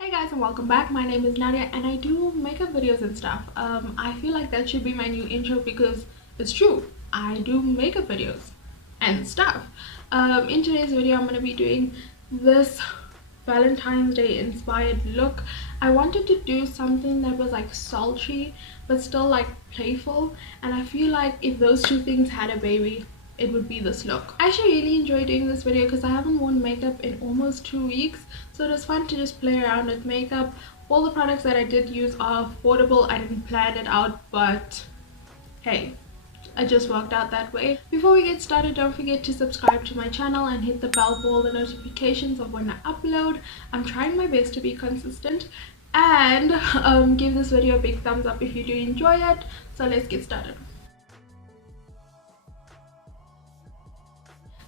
Hey guys and welcome back. My name is Nadia and I do makeup videos and stuff. I feel like that should be my new intro because it's true. I do makeup videos and stuff. In today's video I'm going to be doing this Valentine's Day inspired look. I wanted to do something that was like sultry but still like playful, and I feel like if those two things had a baby, it would be this look. I actually really enjoy doing this video because I haven't worn makeup in almost 2 weeks, so it was fun to just play around with makeup. All the products that I did use are affordable. I didn't plan it out, but hey, it just worked out that way. Before we get started, don't forget to subscribe to my channel and hit the bell for all the notifications of when I upload. I'm trying my best to be consistent, and give this video a big thumbs up if you do enjoy it. So let's get started.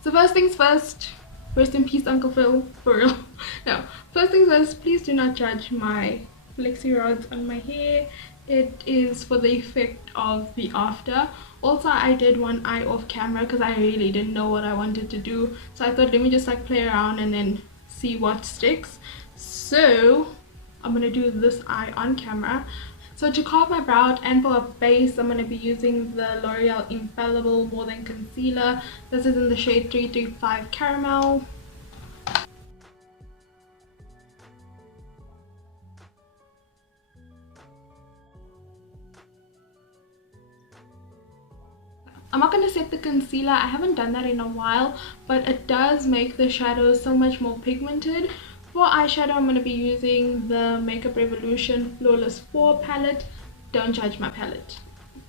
So first things first, rest in peace Uncle Phil, for real. No, first things first, please do not judge my flexi rods on my hair. It is for the effect of the after. Also, I did one eye off camera because I really didn't know what I wanted to do. So I thought, let me just like play around and then see what sticks. So I'm gonna do this eye on camera. So to carve my brow out and for a base, I'm going to be using the L'Oreal Infallible More Than Concealer. This is in the shade 335 Caramel. I'm not going to set the concealer. I haven't done that in a while, but it does make the shadows so much more pigmented. For eyeshadow, I'm going to be using the Makeup Revolution Flawless 4 palette. Don't judge my palette.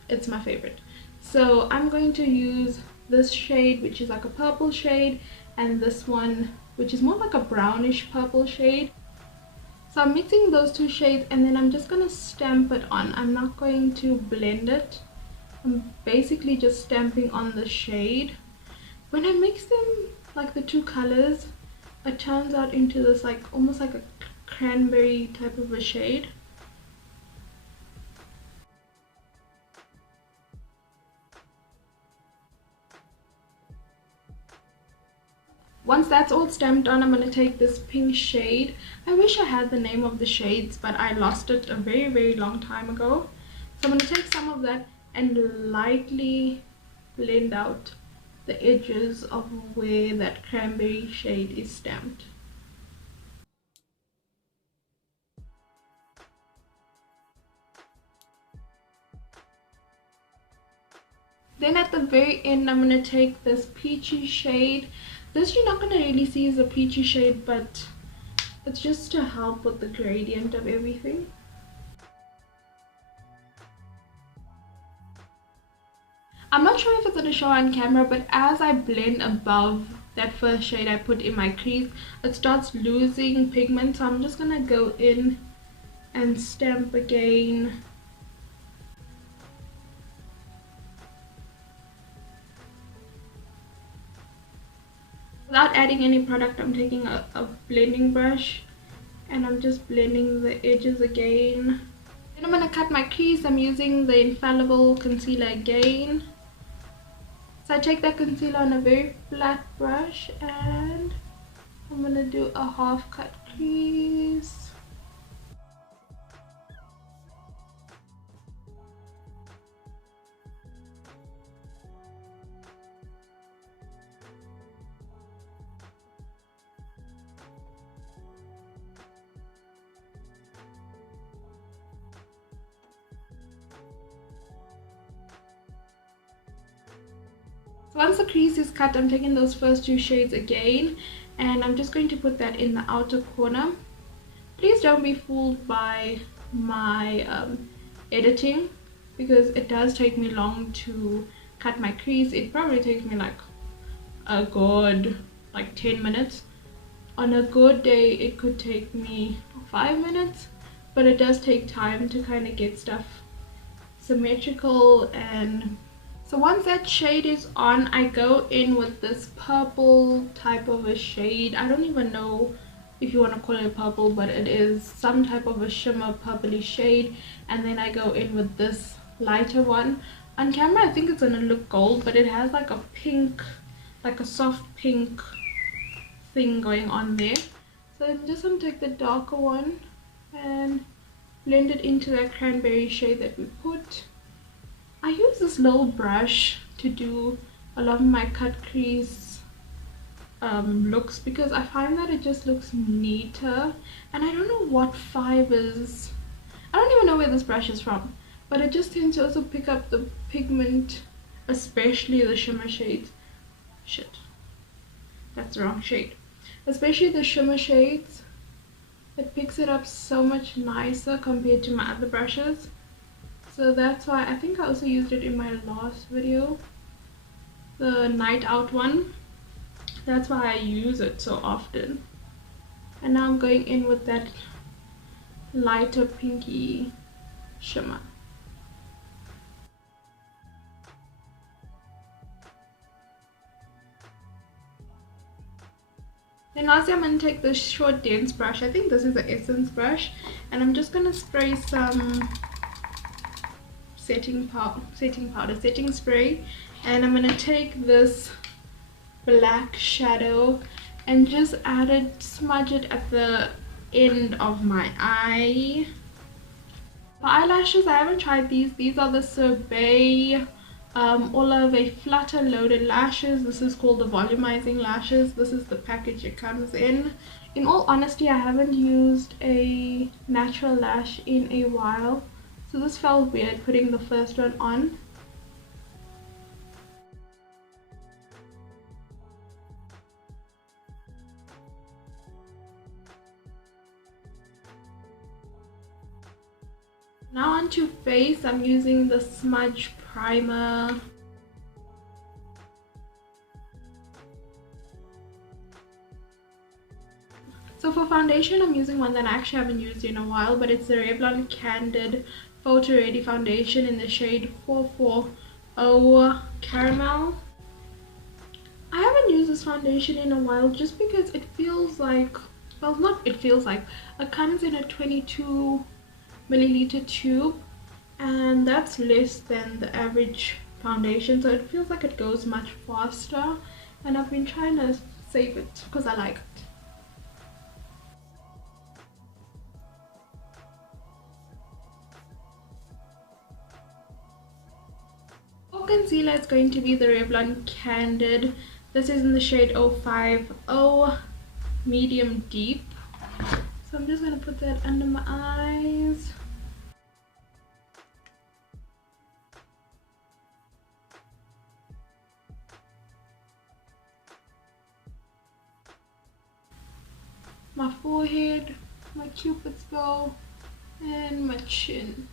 It's my favorite. So I'm going to use this shade, which is like a purple shade, and this one, which is more like a brownish purple shade. So I'm mixing those two shades and then I'm just going to stamp it on. I'm not going to blend it. I'm basically just stamping on the shade. When I mix them, like the two colors, it turns out into this like almost like a cranberry type of a shade. Once that's all stamped on, I'm going to take this pink shade. I wish I had the name of the shades, but I lost it a very long time ago. So I'm going to take some of that and lightly blend out the edges of where that cranberry shade is stamped. Then at the very end, I'm going to take this peachy shade. This you're not going to really see as a peachy shade, but it's just to help with the gradient of everything. I'm not sure if it's going to show on camera, but as I blend above that first shade I put in my crease, it starts losing pigment. So I'm just going to go in and stamp again. Without adding any product, I'm taking a blending brush and I'm just blending the edges again. Then I'm going to cut my crease. I'm using the Infallible concealer again. So I take that concealer on a very flat brush and I'm going to do a half cut crease. So once the crease is cut, I'm taking those first two shades again and I'm just going to put that in the outer corner. Please don't be fooled by my editing, because it does take me long to cut my crease. It probably takes me like a good 10 minutes. On a good day it could take me 5 minutes, but it does take time to kind of get stuff symmetrical. And so once that shade is on, I go in with this purple type of a shade. I don't even know if you want to call it purple, but it is some type of a shimmer purpley shade. And then I go in with this lighter one. On camera I think it's gonna look gold, but it has like a pink, like a soft pink thing going on there. So I'm just gonna take the darker one and blend it into that cranberry shade that we put. I use this little brush to do a lot of my cut crease looks because I find that it just looks neater, and I don't know what fibers, I don't even know where this brush is from, but it just tends to also pick up the pigment, especially the shimmer shades. Shit, that's the wrong shade. Especially the shimmer shades, it picks it up so much nicer compared to my other brushes. So that's why I think I also used it in my last video, the night out one. That's why I use it so often. And now I'm going in with that lighter pinky shimmer. Then lastly, I'm going to take this short dense brush. I think this is the Essence brush, and I'm just going to spray some setting spray, and I'm going to take this black shadow and just smudge it at the end of my eye. For eyelashes, I haven't tried these. These are the Sorbet Olave Flutter loaded lashes. This is called the Volumizing lashes. This is the package it comes in. In all honesty, I haven't used a natural lash in a while, so this felt weird putting the first one on. Now onto face, I'm using the Smudge Primer. So for foundation, I'm using one that I actually haven't used in a while, but it's the Revlon Candid Photoready foundation in the shade 440 Caramel. I haven't used this foundation in a while just because it feels like, well, not it feels like, it comes in a 22 milliliter tube, and that's less than the average foundation, so it feels like it goes much faster, and I've been trying to save it because I like it. For concealer, it's going to be the Revlon Candid. This is in the shade 050 Medium Deep. So I'm just going to put that under my eyes. My forehead, my cupid's bow, and my chin.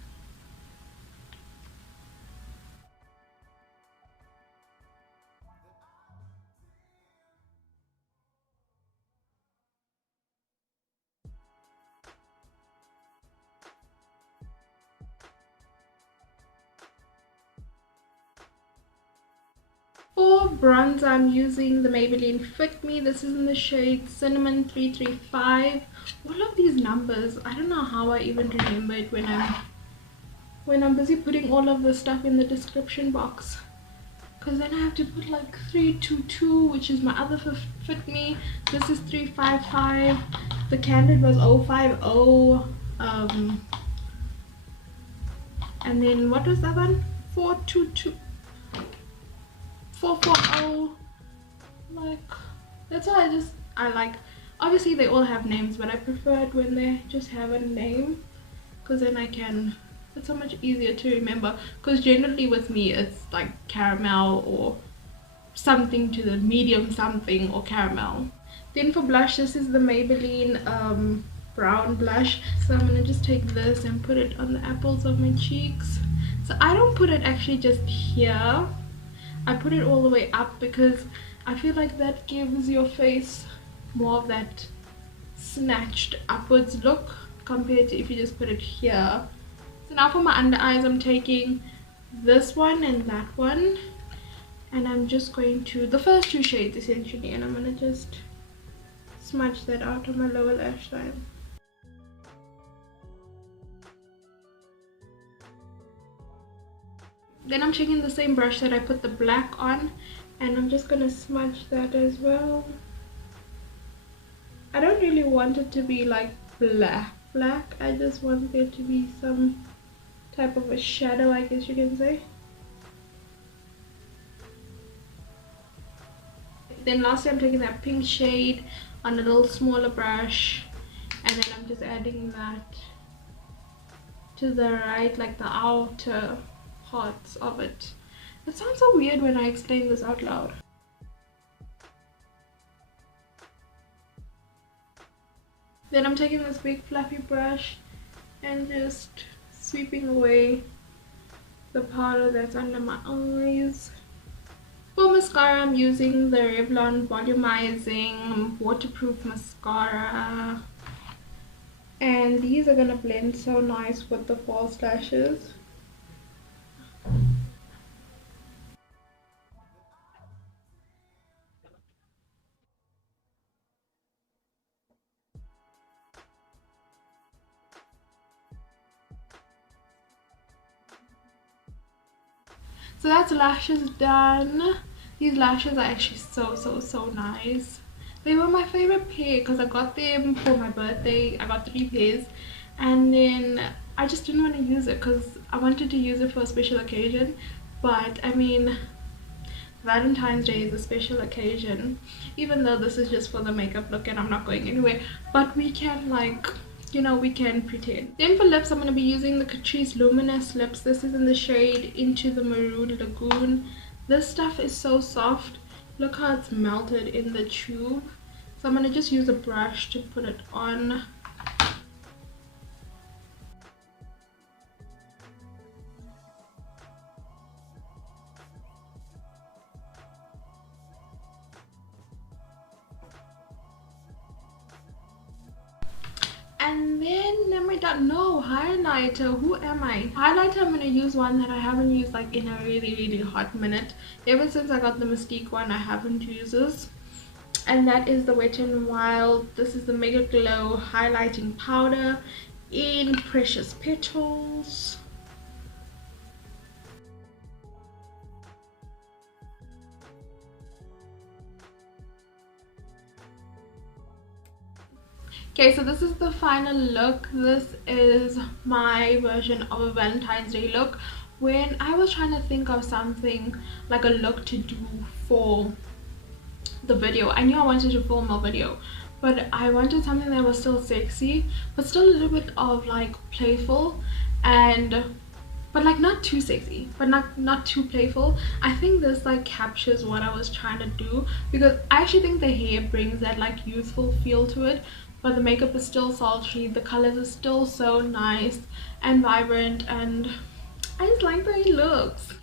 For bronzer, I'm using the Maybelline Fit Me. This is in the shade Cinnamon 335. All of these numbers, I don't know how I even remember it when I'm busy putting all of the stuff in the description box, because then I have to put like 322, which is my other Fit Me. This is 355. The Candid was 050. And then what was that one? 422. 440. Like, that's why I like, obviously they all have names, but I prefer it when they just have a name, because then it's so much easier to remember, because generally with me it's like caramel or something to the medium something or caramel. Then for blush, this is the Maybelline brown blush. So I'm gonna just take this and put it on the apples of my cheeks. So I don't put it actually just here, I put it all the way up, because I feel like that gives your face more of that snatched upwards look compared to if you just put it here. So now for my under eyes, I'm taking this one and that one, and I'm just going to, the first two shades essentially, and I'm going to just smudge that out on my lower lash line. Then I'm taking the same brush that I put the black on, and I'm just going to smudge that as well. I don't really want it to be like black, black. I just want there to be some type of a shadow, I guess you can say. Then lastly, I'm taking that pink shade on a little smaller brush, and then I'm just adding that to the right, like the outer parts of it. It sounds so weird when I explain this out loud. Then I'm taking this big fluffy brush and just sweeping away the powder that's under my eyes. For mascara, I'm using the Revlon Volumizing waterproof mascara, and these are gonna blend so nice with the false lashes. So that's lashes done. These lashes are actually so nice. They were my favorite pair because I got them for my birthday. I got 3 pairs, and then I just didn't want to use it because I wanted to use it for a special occasion. But I mean, Valentine's Day is a special occasion, even though this is just for the makeup look and I'm not going anywhere, but we can, like, you know, we can pretend. Then for lips, I'm going to be using the Catrice Luminous lips. This is in the shade Into the Maroon Lagoon. This stuff is so soft. Look how it's melted in the tube. So I'm going to just use a brush to put it on. And then am I done? No, highlighter. Who am I? Highlighter, I'm gonna use one that I haven't used like in a really hot minute. Ever since I got the Mystique one, I haven't used this, and that is the Wet n Wild. This is the Megaglo highlighting powder in Precious Petals. Okay, so this is the final look. This is my version of a Valentine's Day look. When I was trying to think of something like a look to do for the video, I knew I wanted to film a video, but I wanted something that was still sexy but still a little bit of like playful, and but like not too sexy but not too playful. I think this like captures what I was trying to do, because I actually think the hair brings that like youthful feel to it, but the makeup is still sultry, the colors are still so nice and vibrant, and I just like the way it looks.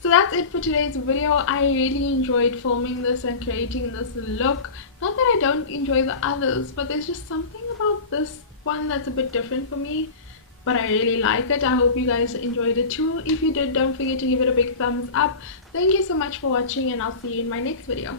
So that's it for today's video. I really enjoyed filming this and creating this look. Not that I don't enjoy the others, but there's just something about this one that's a bit different for me, but I really like it. I hope you guys enjoyed it too. If you did, don't forget to give it a big thumbs up. Thank you so much for watching, and I'll see you in my next video.